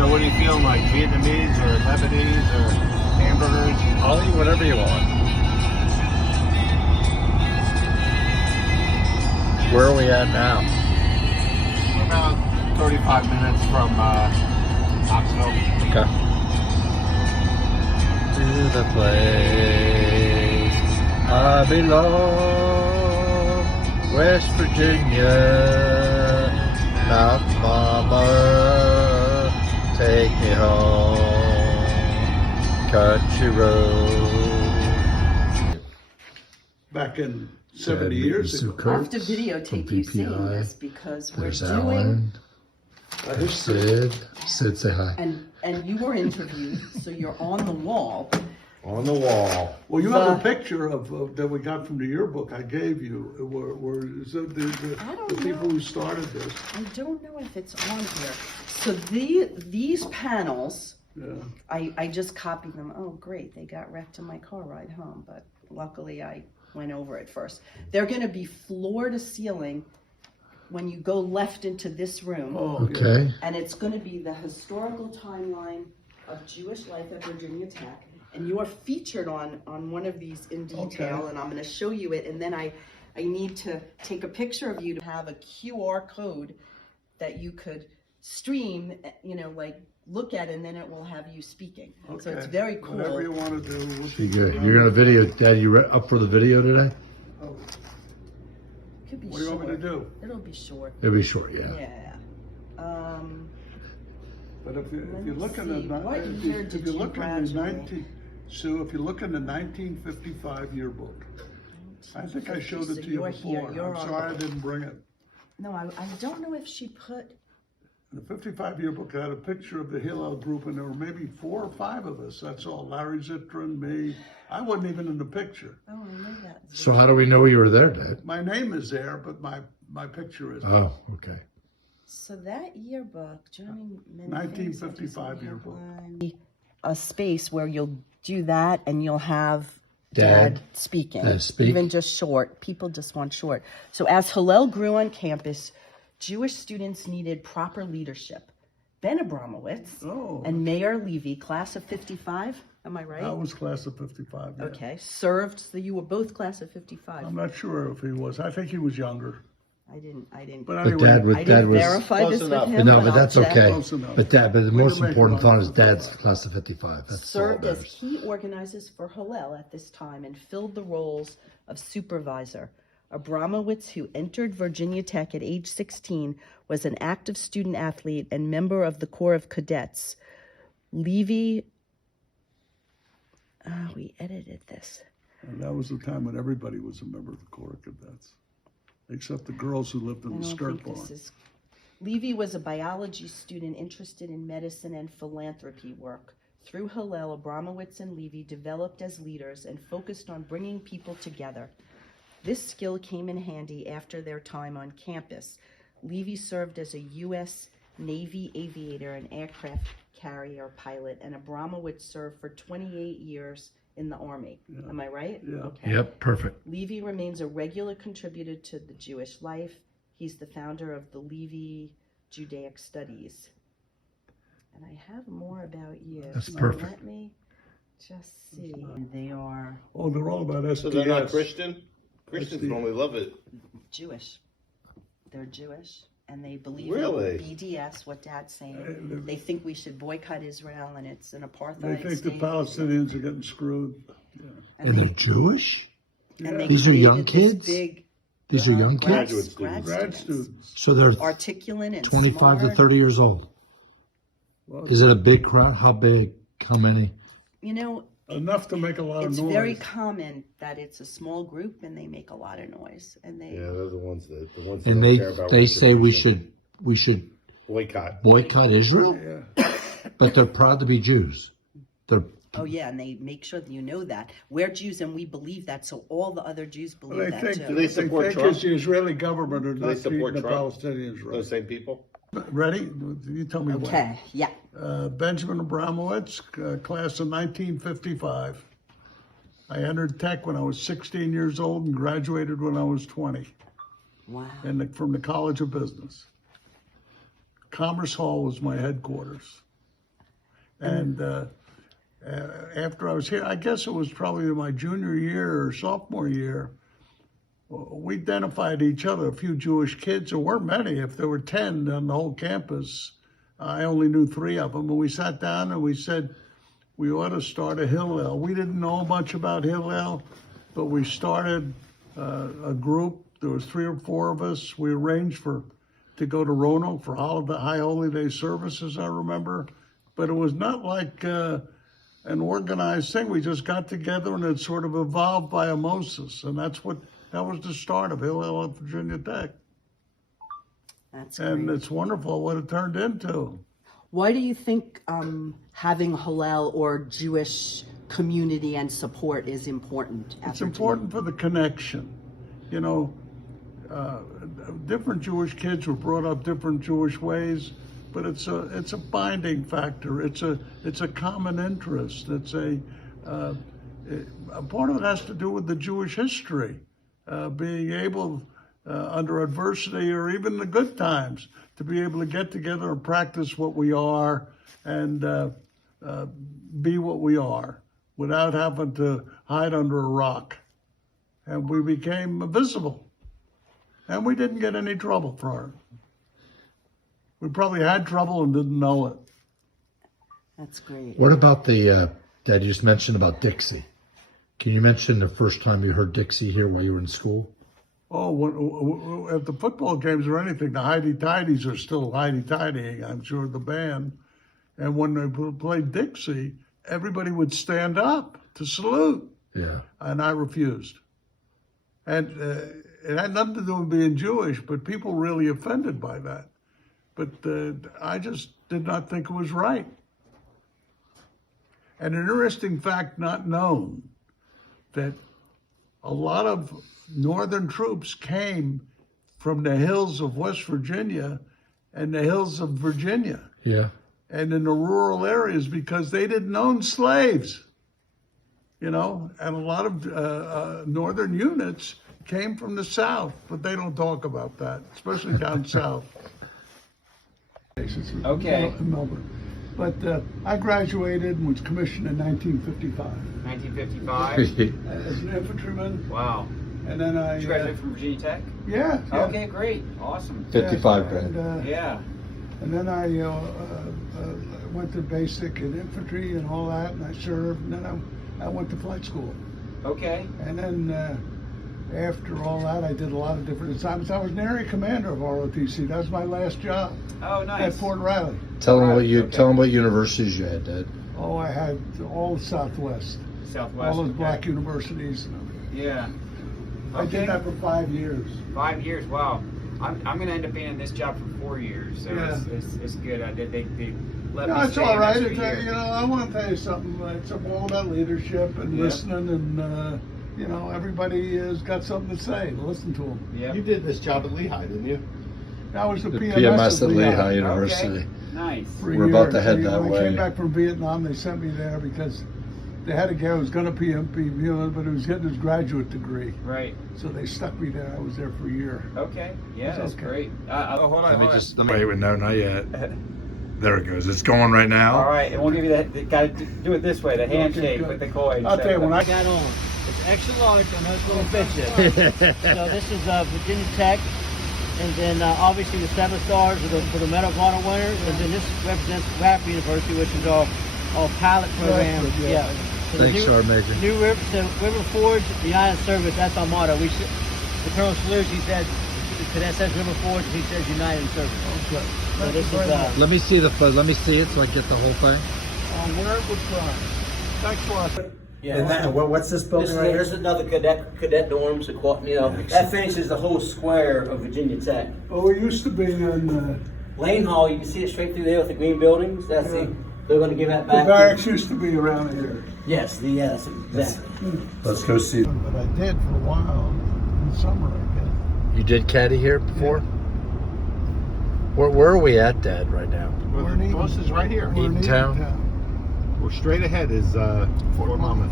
So what are you feeling like? Vietnamese or Lebanese or hamburgers? I'll eat whatever you want. Where are we at now? We're about 35 minutes from Knoxville. Okay. To the place I belong, West Virginia. Now, Mama, take me home, country road. Back in 70 years ago. I have to videotape you saying this because we're There's doing, Alan. There's Sid. Sid, say hi. and you were interviewed, so you're on the wall. On the wall. Well, you have a picture of that we got from the yearbook I gave you. Is it the people who started this? I don't know if it's on here. So these panels, Yeah. I just copied them. Oh, great, they got wrecked in my car ride home, but luckily I went over it first. They're going to be floor to ceiling when you go left into this room. Oh, Okay. yeah. And it's going to be the historical timeline of Jewish life at Virginia Tech. And you are featured on one of these in detail, Okay. and I'm going to show you it. And then I need to take a picture of you to have a QR code that you could stream, like look at, and then it will have you speaking. Okay. So it's very cool. Whatever you want to do. You're going to video. Dad, you up for the video today? Oh, Could be what do you want me to do? It'll be short. It'll be short, yeah. Yeah. But if you Let look me in the see. What year did you graduate? Sue, if you look in the 1955 yearbook, I think I showed it to you You're here, before. you're I'm on sorry I the- didn't bring it. No, I don't know if she put. The 55 yearbook had a picture of the Hillel group, and there were maybe 4 or 5 of us. That's all. Larry Zitron, me. I wasn't even in the picture. Oh, I know that. So how do we know you were there, Dad? My name is there, but my picture isn't. Oh, okay. So that yearbook, Johnny, 1955 yearbook. A space where you'll do that, and you'll have Dad speaking, speak. even just short. People just want short. So as Hillel grew on campus, Jewish students needed proper leadership. Ben Abramowitz and Mayor Levy, class of 55, am I right? I was class of 55. Yeah. Okay, served, so you were both class of 55. I'm not sure if he was. I think he was younger. I didn't. But But anyway, Dad I didn't was. verify close this enough. with him. No, but I'll that's check. okay. Close enough. But the We most can make important it on thought is Dad's 55. class of 55. That's all Served that as matters. key organizers for Hillel at this time and filled the roles of supervisor. Abramowitz, who entered Virginia Tech at age 16, was an active student athlete and member of the Corps of Cadets. Levy, we edited this. And that was the time when everybody was a member of the Corps of Cadets, except the girls who lived in the skirt barn. Levy was a biology student interested in medicine and philanthropy work. Through Hillel, Abramowitz and Levy developed as leaders and focused on bringing people together. This skill came in handy after their time on campus. Levy served as a U.S. Navy aviator and aircraft carrier pilot, and Abramowitz served for 28 years in the Army. Yeah. Am I right? Yeah. Okay. Yep, perfect. Levy remains a regular contributor to the Jewish life. He's the founder of the Levy Judaic Studies. And I have more about you. That's So perfect. Let me just see. They are Oh, they're all about SDS. So they're not Christian? Christians the- normally love it. Jewish. They're Jewish. And they believe Really? in BDS, what Dad's saying. They think we should boycott Israel, and it's an apartheid They think the state. Palestinians are getting screwed. And they're Jewish? and they These are young created this kids? Big, These are young Graduate kids? students. Grad students. So they're articulate and 25 to smart. 30 years old. Well, Is it a big crowd? How big? How many? You know, enough to make a lot of it's noise. very common that it's a small group and they make a lot of noise. And they Yeah, they're the ones that And don't they care about say we retribution. should Boycott. boycott Israel, Yeah. but they're proud to be Jews. They're Oh yeah, and they make sure that you know that. We're Jews and we believe that, so all the other Jews believe Well, they that think, too. Do they support think Trump? it's the Israeli government or they not treating support the Trump? Palestinians right. Those same people? Ready? You tell me Okay, yeah. when. Benjamin Abramowitz, class of 1955. I entered Tech when I was 16 years old and graduated when I was 20 Wow. from the College of Business. Commerce Hall was my headquarters. And after I was here, I guess it was probably my junior year or sophomore year, we identified each other, a few Jewish kids. There weren't many. If there were 10 on the whole campus, I only knew 3 of them. And we sat down and we said, we ought to start a Hillel. We didn't know much about Hillel, but we started a group. There was 3 or 4 of us. We arranged to go to Roanoke for high holy day services, I remember. But it was not like an organized thing. We just got together and it sort of evolved by osmosis. And that was the start of Hillel at Virginia Tech. That's great. And it's wonderful what it turned into. Why do you think having Hillel or Jewish community and support is important? It's important for the connection. You know, different Jewish kids were brought up different Jewish ways, but it's a binding factor. It's a common interest. It's a part of it has to do with the Jewish history, being able under adversity or even the good times to be able to get together and practice what we are and be what we are without having to hide under a rock. And we became visible. And we didn't get any trouble for it. We probably had trouble and didn't know it. That's great. What about the, Dad, you just mentioned about Dixie. Can you mention the first time you heard Dixie here while you were in school? Oh, at the football games or anything, the Heidi-Tidies are still Heidi-Tidying, I'm sure, the band. And when they played Dixie, everybody would stand up to salute. Yeah. And I refused. And it had nothing to do with being Jewish, but people really offended by that. But I just did not think it was right. And an interesting fact not known, that a lot of Northern troops came from the hills of West Virginia and the hills of Virginia. Yeah. And in the rural areas because they didn't own slaves, you know, and a lot of Northern units came from the South, but they don't talk about that, especially down South. Okay. In Melbourne. But I graduated and was commissioned in 1955 1955. as an infantryman. Wow. And then Did you graduate from Virginia Tech? Yeah. Okay, great. Awesome. 55 and, grand. Yeah. And then I went to basic and infantry and all that, and I served. And then I went to flight school. Okay. And then after all that, I did a lot of different assignments. I was an area commander of ROTC. That was my last job Oh, nice. at Fort Riley. Tell them Okay. tell them what universities you had, Dad. Oh, I had all the Southwest, Southwest. all those okay. black universities. Yeah. I Okay. did that for 5 years. 5 years. Wow. I'm going to end up being in this job for 4 years, so Yeah. it's good. They let No, me it's stay all an right. extra It's, year. you know, I want to tell you something. It's all about leadership and Yeah. listening, and you know, everybody has got something to say. Listen to them. Yeah. You did this job at Lehigh, didn't you? That was the The PMS, PMS at Lehigh Okay. University. Nice. For a We're year. about to head that When I way. came back from Vietnam, they sent me there because they had a guy who was going to be but he was getting his graduate degree. Right. So they stuck me there. I was there for a year. Okay. Yeah, It's that's okay. great. Hold on. Wait, no, not yet. There it goes. It's going right now. All right, and we'll give you that. Got to do it this way, the handshake good. with the coin. I'll tell you, when I got on. It's extra large on those little bitches. So this is Virginia Tech, and then obviously the 7 stars for the Medal of Honor winners, and then this represents Rapp University, which is our pilot program. Radford, yeah. Yeah. So the Thanks, Sergeant Major. New River, so River Forge, the United Service. That's our motto. The Colonel salutes. He said, "The cadet says River Forge." He says United Service. Okay. So this is Let me see let me see it so I get the whole thing. Where it was from. Thanks a lot. yeah. And that, what's this building right here? This is another cadet dorm. So that finishes the whole square of Virginia Tech. Well, we used to be in Lane Hall, you can see it straight through there with the green buildings. That's Yeah. they're going to give that the back. barracks used to be around here. Yes, exactly. Let's go see. But I did for a while in the summer, I guess. You did caddy here before? Where are we at, Dad, right now? We're in Well, this is right here. We're in Eatontown? We're straight ahead is Fort Monmouth.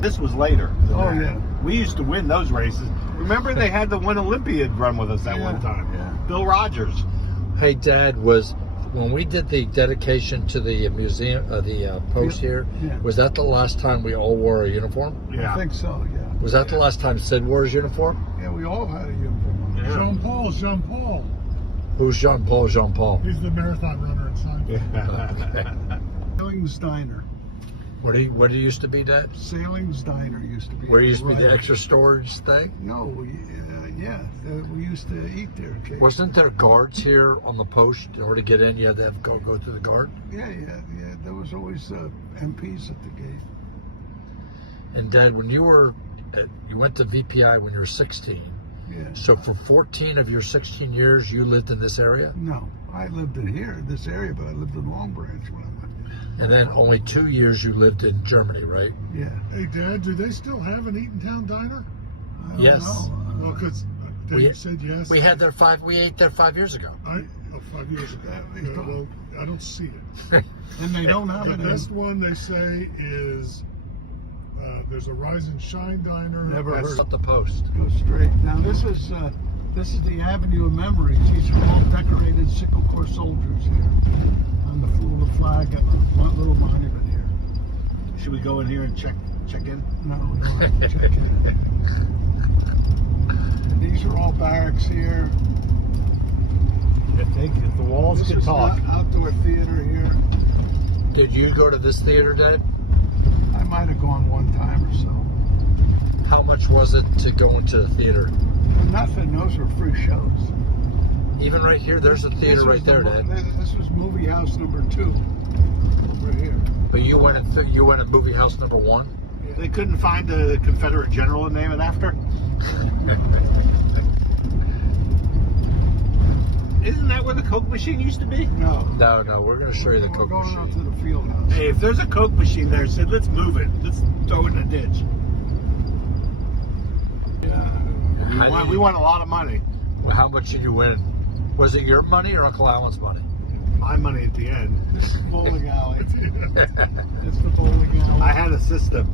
This was later. than Oh, that. yeah. We used to win those races. Remember they had the Win Olympiad run with us that Yeah, one time. yeah. Bill Rogers. Hey, Dad, was when we did the dedication to the museum, the post here, Yeah. was that the last time we all wore a uniform? I think so, yeah. Was that the last time Sid wore his uniform? Yeah, we all had a uniform on. Jean Paul. Who's Jean Paul? Jean Paul. He's the marathon runner in Seinfeld. Okay. Sailing's Diner. What did he used to be, Dad? Sailing's Diner used to be. Where used to be the right. extra storage thing? No, we used to eat there occasionally. Wasn't there guards here on the post? In order to get in, you had to have go through the guard. Yeah. There was always MPs at the gate. And Dad, when you went to VPI when you were 16. Yeah. So for 14 of your 16 years, you lived in this area? No, I lived in this area, but I lived in Long Branch when I went. And then only 2 years you lived in Germany, right? Yeah. Hey, Dad, do they still have an Eatontown diner? I don't Yes. know. Well, because We- they said yes. We ate there 5 years ago. 5 years ago. Yeah, Well, I don't see it. And they don't have The it best in. one they say is there's a Rise and Shine diner. Never That's heard. not the post. Go straight. Now this is the Avenue of Memories. These are all decorated Sickle Corps soldiers here on the little flag and a little monument here. Should we go in here and check in? No, we don't have to check it. And these are all barracks here. If the walls This could is talk. outdoor theater here. Did you go to this theater, Dad? I might have gone one time or so. How much was it to go into the theater? Nothing. Those were free shows. Even right here, there's a theater This was right there, Dad. This was movie house number 2 over here. But you went in movie house number 1? They couldn't find the Confederate general and name it after? Isn't that where the Coke machine used to be? No. No, we're going to show you the We're Coke going up machine. to the field house. Hey, if there's a Coke machine there, Sid, let's move it. Let's throw it in a ditch. Yeah. We want a lot of money. Well, how much did you win? Was it your money or Uncle Alan's money? My money at the end. This is bowling alley. It's the bowling alley. I had a system.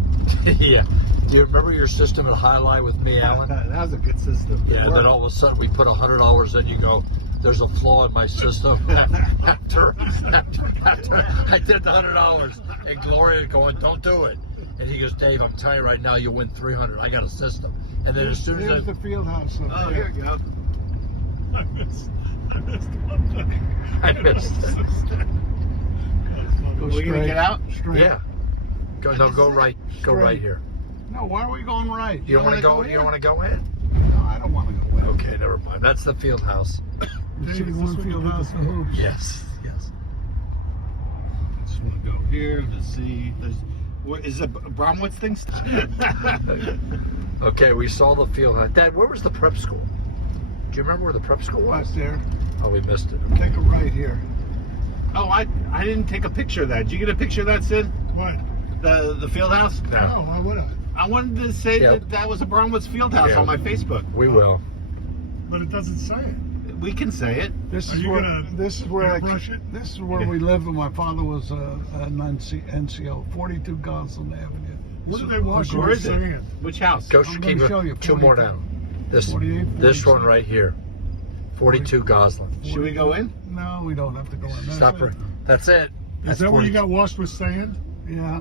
Yeah. Do you remember your system at Highlight with me, Alan? That was a good system. Yeah, and then all of a sudden we put $100 in, you go, there's a flaw in my system. after I did the $100, and Gloria going, don't do it. And he goes, Dave, I'm telling you right now, you win 300. I got a system. And then as soon There's as the field house up Oh, there. here you go. I missed it. Go We're gonna straight. get out? Straight. Yeah. Go right. Go right here. No, why are we going right? You don't want to go. You don't want to go in. No, I don't want to go in. Okay, never mind. That's the field house. You see one field house for hoops. Yes. Just want to go here to see. What is it? Abramowitz things? Okay, we saw the field house. Dad, where was the prep school? Do you remember where the prep school Right was? there. Oh, we missed it. Take a right here. Oh, I didn't take a picture of that. Did you get a picture of that, Sid? What? The field house? No. Oh, why would I? I wanted to say Yep. that was a Abramowitz field house Yeah. on my Facebook. We will. But it doesn't say it. We can say it. This Are is you where gonna this is where airbrush it? this is where we lived when my father was an NCO, 42 Gosselin Avenue. What did they wash Where your is it? sand? Which house? Go I'm keep gonna it show you, 2 more 42. down. This 48, this 42. one right here. 42 Goslin. Should we go in? No, we don't have to go in. That's Stop it. her. That's it. Is That's that where you 42. got washed with sand? Yeah.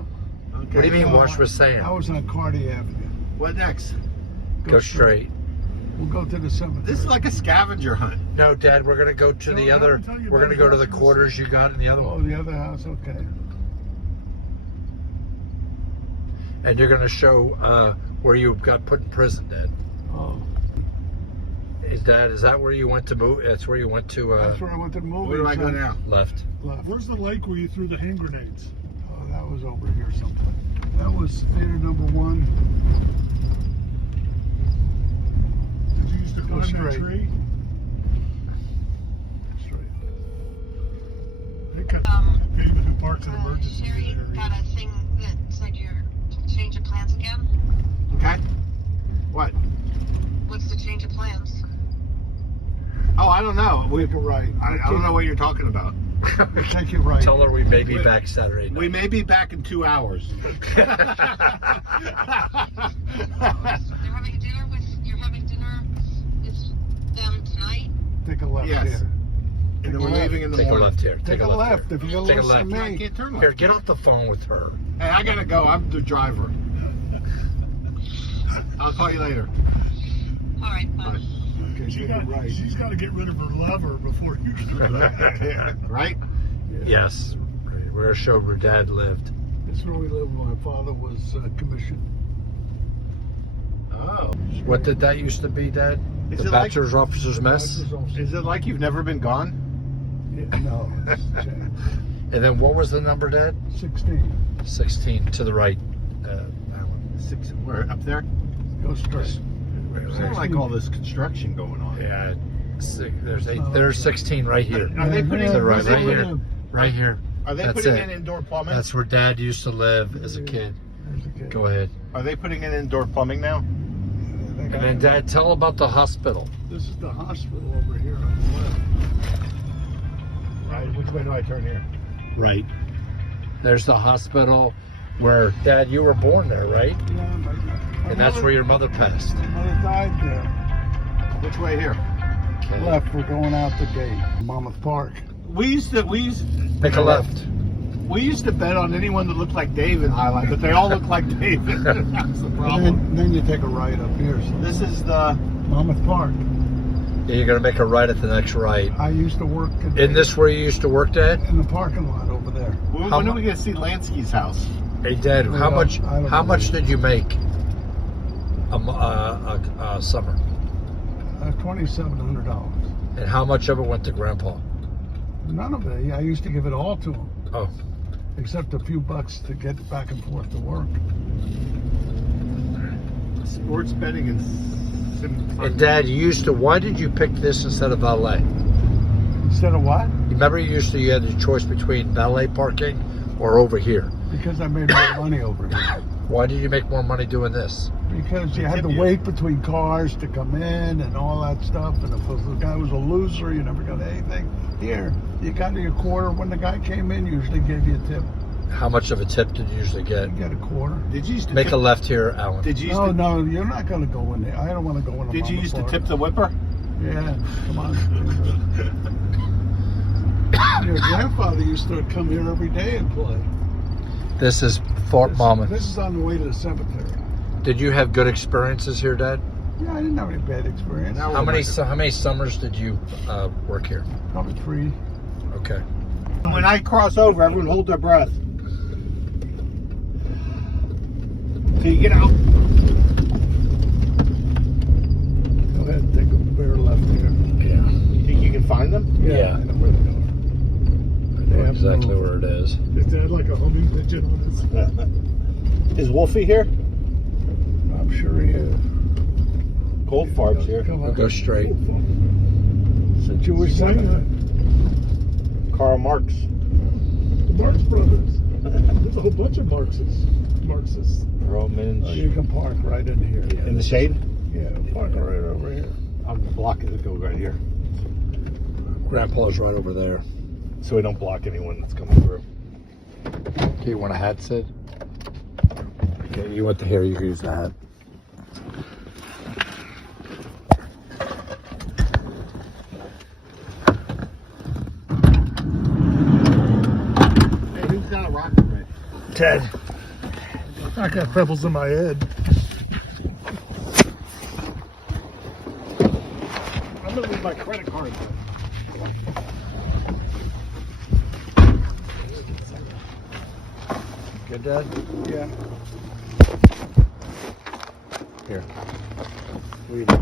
Okay. What do you mean No, wash with sand? I was on Carty Avenue. What next? Go straight. We'll go to the cemetery. This is like a scavenger hunt. No, Dad, we're gonna go to No, the I other. haven't told you We're gonna about go to the Christmas. quarters you got in the other Oh, one, the other house. Okay. and you're gonna show where you got put in prison, Dad. Oh, Is that where you went to move? That's where you went to that's where I went to the movies. Where do I go on now? left. Left. Where's the lake where you threw the hand grenades? Oh, that was over here sometime. That was theater number 1. Did you used to Go climb that straight. tree? Straight. They cut David who parks in emergency Sherry got a thing that said you're to change of plans again. Okay. What? What's the change of plans? Oh, I don't know. Take a right. I don't know what you're talking about. Take it right. Tell her we may be Wait. back Saturday night. We may be back in 2 hours. They're having dinner with. You're having dinner with them tonight. Take a left Yes. here. And then we're leaving in the Take a morning. left here. Take a left if you're Take a listening left. to I me. can't turn left. Here, get off the phone with her. Hey, I gotta go. I'm the driver. I'll call you later. All right, bye. Bye. Okay, take it right. She's got to get rid of her lover before you can. Right? Yes. Where showed where Dad lived. This is where we lived when my father was commissioned. Oh. What did that used to be, Dad? Is The it like- bachelor's officer's mess? Is it like you've never been gone? Yeah, no, it's changed. And then what was the number, Dad? 16. 16 to the right. We're up there. Go straight. It's not like all this construction going on. Yeah. There's 16 right here. Are they putting To the right, are they right putting- here. Right here. Are they That's putting it. in indoor plumbing? That's where Dad used to live as a kid. There's the kid. Go ahead. Are they putting in indoor plumbing now? And then Dad, tell about the hospital. This is the hospital over here on the left. Right. Which way do I turn here? Right. There's the hospital where, Dad, you were born there, right? Yeah, And that's where your mother passed. my mother died there. Which way here? Okay. Left, we're going out the gate. Monmouth Park. We used to Make a left. bet on anyone that looked like Dave in Highline, but they all look like David. That's the And problem. then you take a right up here. So This is the. Monmouth Park. Yeah, you're gonna make a right at the next right. I used to work Isn't this where you used to work, Dad? in the parking lot over there. When How are mu- we gonna see Lansky's house? Hey, Dad, I how don't- much? I don't How know. much did you make a summer? $2,700. And how much of it went to Grandpa? None of it. I used to give it all to him, Oh, except a few bucks to get back and forth to work. Sports betting and. and Dad, you used to. Why did you pick this instead of valet? Instead of what? Remember, you had the choice between valet parking or over here. Because I made more money over here. Why did you make more money doing this? Because you had to wait between cars to come in and all that stuff. And if the guy was a loser, you never got anything. Here, you got your quarter. When the guy came in, usually gave you a tip. How much of a tip did you usually get? You get a quarter. Did you used to Make tip, a left here, Alan. Did you used No, to, no, you're not going to go in there. I don't want to go in. Did you Monmouth used to Park. tip the whipper? Yeah, come on. Your grandfather used to come here every day and play. This is Fort Monmouth. This is on the way to the cemetery. Did you have good experiences here, Dad? Yeah, I didn't have any bad experience. Now How many summers did you work here? Probably 3. Okay. When I cross over, everyone hold their breath. So you get out. Go ahead and take a bear left here. Yeah. You think you can find them? Yeah. I know where they're going. I know exactly where it is. Is that like a homing pigeon on his... Is Wolfie here? I'm sure he is. Goldfarb's here. Come We'll on. go straight. It's a Jewish cemetery. Karl Marx. The Marx Brothers. There's a whole bunch of Marxists. Romans. Oh, you can park right in here. In the shade? Yeah, park right over here. I'm blocking it. Go right here. Grandpa's right over there. So we don't block anyone that's coming through. Okay, you want a hat, Sid? Okay, you want the hair, you can use the hat. Hey, who's got a rocket ready? Ted. I got pebbles in my head. I'm gonna leave my credit card. Good, Dad? Yeah. Here. Read it.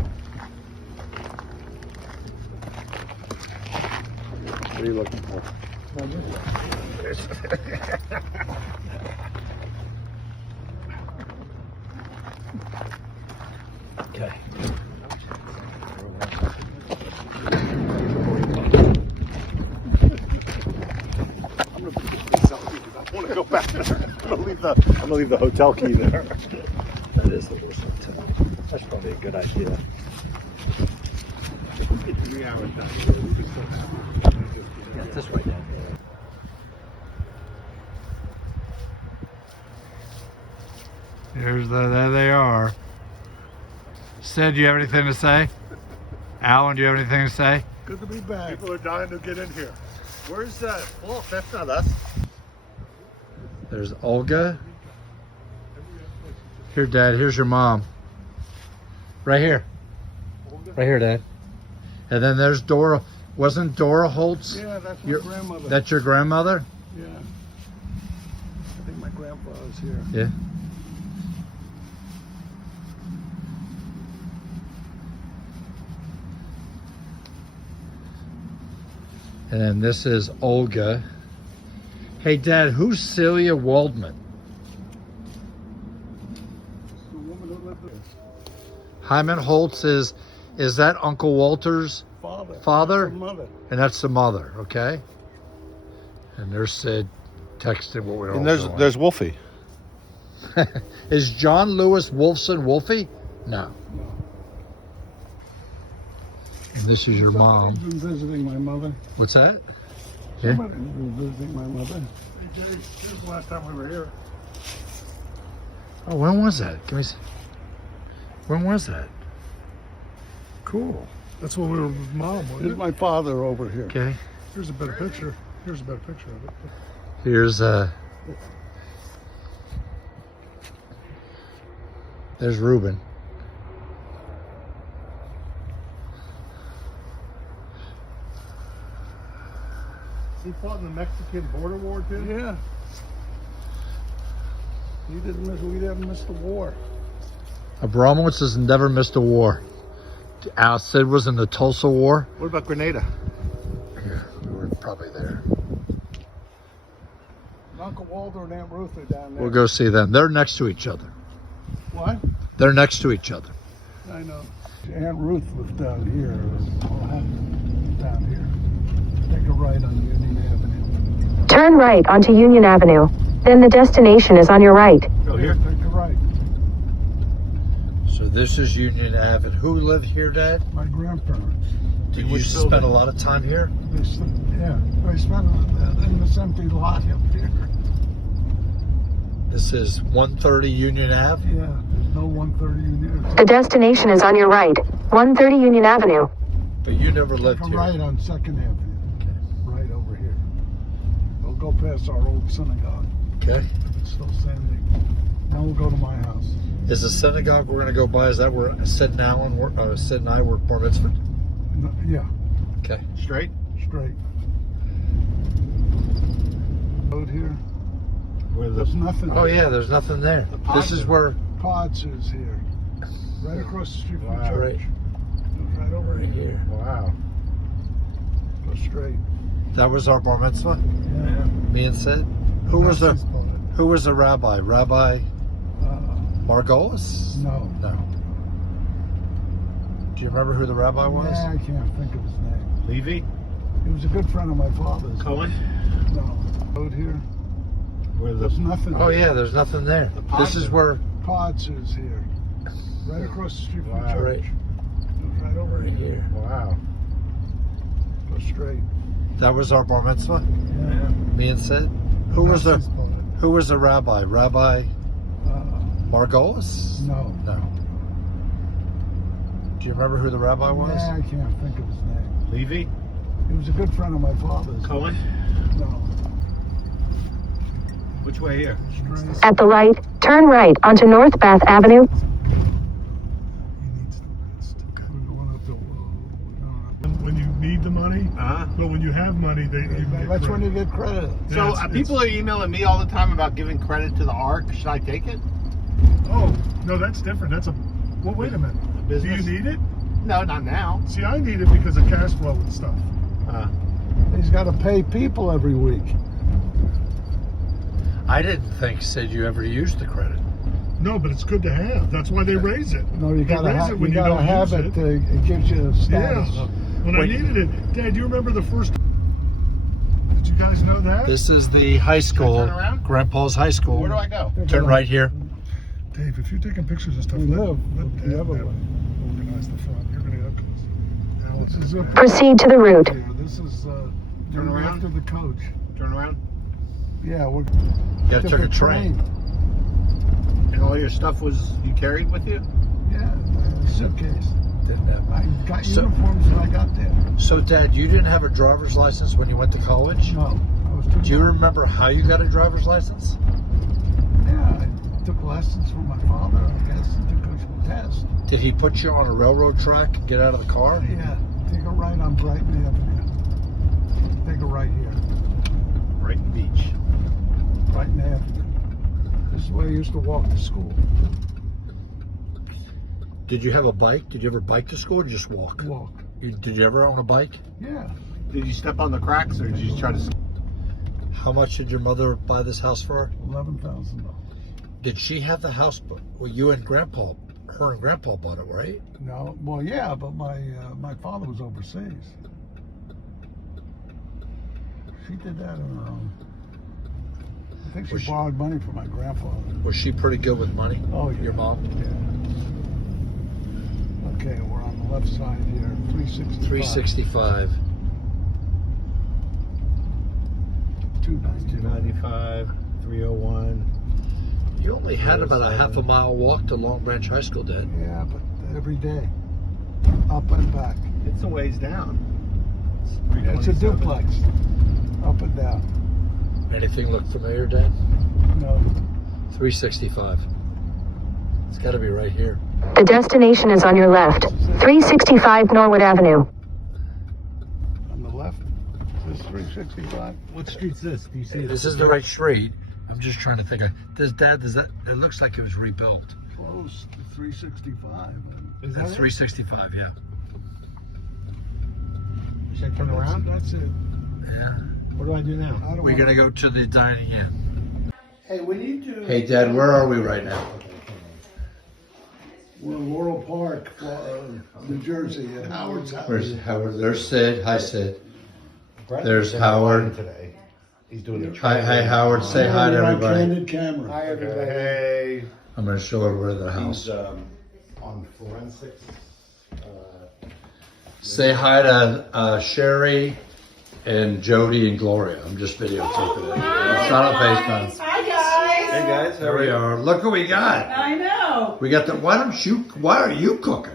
What are you looking for? Okay. I want to go back there. I'm gonna leave the hotel key there. That is a little hotel. That's probably a good idea. Yeah, this way, Dad. There they are. Sid, do you have anything to say? Alan, do you have anything to say? Good to be back. People are dying to get in here. Where's that? Well, that's not us. There's Olga. Here, Dad. Here's your mom. Right here. Right here, Dad. And then there's Dora. Wasn't Dora Holtz? Yeah, that's my Your- grandmother. That's your grandmother? Yeah. I think my grandfather's here. Yeah. And then this is Olga. Hey, Dad, who's Celia Waldman? The woman who lived there. Hyman Holtz is that Uncle Walter's father? Her mother. And that's the mother, okay? And there's Sid texting what we're all And doing. there's Wolfie. Is John Lewis Wolfson Wolfie? No. No. And this is your mom. Somebody's been visiting my mother. What's that? Yeah. Somebody's been visiting my mother. Hey, Jay, this is the last time we were here. Oh, when was that? Give me. When was that? Cool. That's when we were with Mom, wasn't Here's it? my father over here. Okay. Here's a better picture. Here's a better picture of it. Here's There's Reuben. He fought in the Mexican border war too? Yeah. We didn't miss the war. Abramowitz has never missed a war. Al Sid was in the Tulsa War. What about Grenada? Yeah, we were probably there. Uncle Walter and Aunt Ruth are down there. We'll go see them. They're next to each other. What? They're next to each other. I know. Aunt Ruth was down here. Down here. Take a right on Union Avenue. Turn right onto Union Avenue. Then the destination is on your right. Go here. Take a right. So this is Union Avenue. Who lived here, Dad? My grandparents. Did you which spend building? a lot of time here? They spent in this empty lot up here. This is 130 Union Ave. Yeah, there's no 130 Union. The destination is on your right. 130 Union Avenue. But you never lived Take a here. right on 2nd Avenue. Right over here. We'll go past our old synagogue. Okay. It's still standing. Now we'll go to my house. Is the synagogue we're going to go by, is that where Sid and Sid and I were bar mitzvah? No, yeah, Okay. Straight? straight. Road here. Where There's nothing. Oh yeah, there's nothing there. This is where Pods is here. Right across the street from Wow. church. Right. Right over right here. here. Wow. Go straight. That was our bar mitzvah. Yeah. Me and Sid. Who was the rabbi? Rabbi Margolis? No. No. Do you remember who the rabbi was? Yeah, I can't think of his name. Levy? He was a good friend of my father's. Cohen? No. Road here. Where There's nothing. Oh yeah, there's nothing there. This is where Pods is here. Right across the street from Wow. church. Right over right here. here. Wow. Go straight. That was our bar mitzvah. Yeah. Me and Sid. Who was the rabbi? Rabbi Margolis? No. No. Do you remember who the rabbi was? Yeah, I can't think of his name. Levy? He was a good friend of my father's. Cohen? No. Which way here? Straight. At the light, turn right onto North Bath Avenue. When you need the money, Uh-huh. but when you have money, they That's when you get credit. So people are emailing me all the time about giving credit to the ARC. Should I take it? Oh, no, that's different. That's a. Well, wait a minute. Do you business? need it? No, not now. See, I need it because of cash flow and stuff. He's got to pay people every week. I didn't think, Sid, you ever used the credit. No, but it's good to have. That's why they raise it. No, you They got to raise have. it You when got to don't have use it. It gives you a Yeah. status. When I Wait. needed it, Dad, do you remember the first? Did you guys know that? This is the high school, turn around? Grandpa's high school. Where do I go? Turn right here. Dave, if you're taking pictures and stuff, We let live Dad the other way. organize the front. You're gonna have This is Alice. Proceed to the route. Here. This is Turn we're around. after the coach. Turn around. Yeah, we're. Yeah, took a train. And all your stuff you carried with you? Yeah, suitcase. didn't have. I got So- uniforms when I got there. So, Dad, you didn't have a driver's license when you went to college? No, I was too Do you young. remember how you got a driver's license? Yeah, I took lessons from my father, I guess, and took a test. Did he put you on a railroad track and get out of the car? Yeah, take a right on Brighton Avenue. Take a right here, Brighton Beach. Brighton Avenue. This is where I used to walk to school. Did you have a bike? Did you ever bike to school or just walk? Walk. Did you ever own a bike? Yeah. Did you step on the cracks or did you try to? How much did your mother buy this house for? $11,000. Did she have the house? Well, you and Grandpa, her and Grandpa bought it, right? No, well, yeah, but my father was overseas. She did that on her own. I think Was she she- borrowed money from my grandfather. Was she pretty good with money? Oh, yeah. Your mom? Yeah. Okay, we're on the left side here, 365. 365. 295. 301. You only had about a half a mile walk to Long Branch High School, Dad. Yeah, but every day, up and back. It's a ways down. It's a duplex, up and down. Anything look familiar, Dad? No, 365. It's got to be right here. The destination is on your left. 365 Norwood Avenue. on the left, this 365. What street's this? Do you see This is the right street. I'm just trying to think. Does that? It looks like it was rebuilt. Close to 365. Is That's 365. Yeah. Should I turn around? That's it. Yeah. What do I do now? I don't We're wanna- gonna go to the dining in. Hey, we need to. Hey, Dad, where are we right now? We're in Laurel Park, New Jersey, at Howard's house. Where's Howard? There's Sid. Hi, Sid. There's Howard. Today. He's doing the Hi, Howard. Say hi to We're on everybody. candid camera. Hi, everybody. Hey. I'm gonna show everybody the house. He's on forensics. Say hi to Sherry and Jody and Gloria. I'm just videotaping it. It's not on FaceTime. Hi guys. Hey guys, how There are we you? are. Look what we got. I know. We got the. Why are you cooking?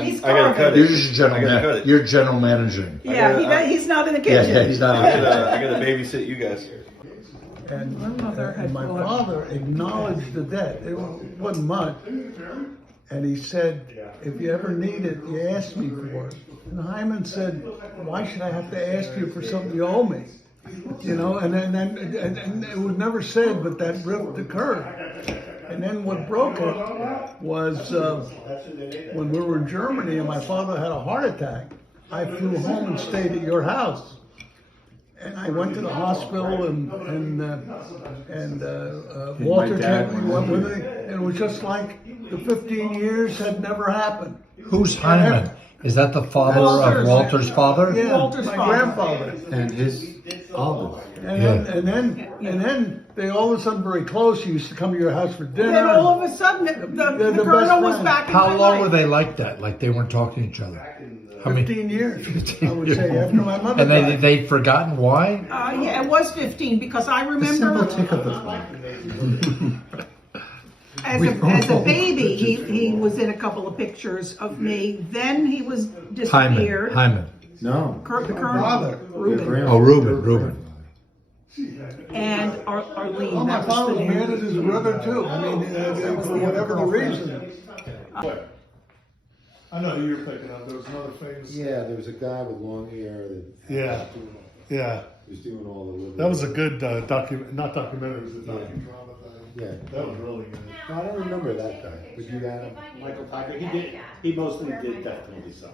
He's I gotta cut carving. You're it. just general. I gotta cut it. You're general managing. Yeah, he's not in the Yeah, kitchen. yeah, he's not. I gotta babysit you guys. And, mother had and my fallen. father acknowledged the debt. It wasn't much. And he said, if you ever need it, you ask me for it. And Hyman said, why should I have to ask you for something you owe me? You know, and it was never said, but that rift occurred. And then what broke it was when we were in Germany and my father had a heart attack, I flew home and stayed at your house. And I went to the hospital and Walter came, went with me, and it was just like the 15 years had never happened. Who's Hyman? Is that the father of Walter's father? Yeah, Walter's my father. grandfather. And his uncle. And then they all of a sudden very close. He used to come to your house for dinner. Then all of a sudden, the the colonel best was friend. back in How my long life. were they like that? Like they weren't talking to each other? How many? 15 years, I would say, after my mother And died. they'd forgotten why? Yeah, it was 15 because I remember as a baby, he was in a couple of pictures of me. Then he was disappeared. Hyman. No. The colonel, Reuben, Oh, Reuben. and Arlene. Oh, my that was father the name. abandoned his brother too. I mean, for whatever the reason. I know who you're thinking of. There was another famous. Yeah, there was a guy with long hair that Yeah. Yeah. was doing all the. That was a good not documentary, it was a docudrama thing. Yeah. That was really good. No, I don't remember that guy. Would you got him? Michael Tiger, he mostly did definitely so.